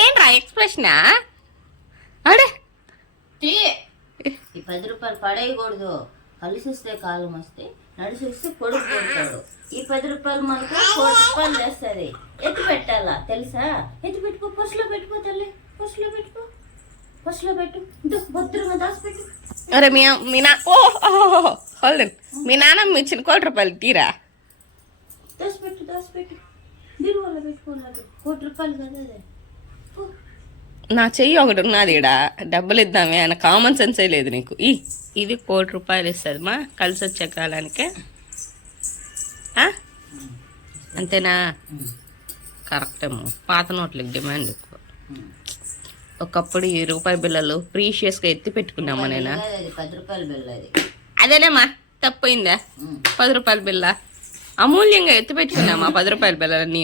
ఏంట్రా ఎక్స్ప్రెషనా అడే ఈ 10 రూపాయలు పడేయకూడదు. కలిసి వస్తే కాలం వస్తే, నడిచి వస్తే కొడుకు కొడతాడు. ఈ 10 రూపాయలు మనకు 1 రూపాయలు వేస్తుంది. ఎత్తి పెట్టాలా తెలుసా? ఎత్తి పెట్టుకో, పర్సులో పెట్టుకో తల్లి, పర్సులో పెట్టుకో, పర్సులో పెట్టు, భద్రంగా దాచిపెట్టు. అరే మీ నా హోల్డన్ మీ నాన్నమ్మ ఇచ్చిన 1 రూపాయలు తీరా. దాచిపెట్టు, దాచిపెట్టు, బీరువాలో పెట్టుకోలేదు. 1 రూపాయలు కదా అదే. నా చెయ్యి ఒకటి ఉన్నది ఈడ, డబ్బులు ఇద్దామే అన్న కామన్ సెన్సే లేదు నీకు. ఇది 1 రూపాయలు ఇస్తుంది మా కలిసి వచ్చే కాలానికే. అంతేనా? కరెక్టేమో. పాత నోట్లకి డిమాండ్ ఎక్కువ. ఒకప్పుడు ఈ రూపాయి బిళ్ళలు ప్రీషియస్గా ఎత్తి పెట్టుకున్నామా నేను. 10 రూపాయల బిల్ల అది. అదేనేమా తప్పయిందా? 10 రూపాయల బిల్ల అమూల్యంగా ఎత్తి పెట్టుకున్నామా 10 రూపాయల బిళ్ళలన్నీ.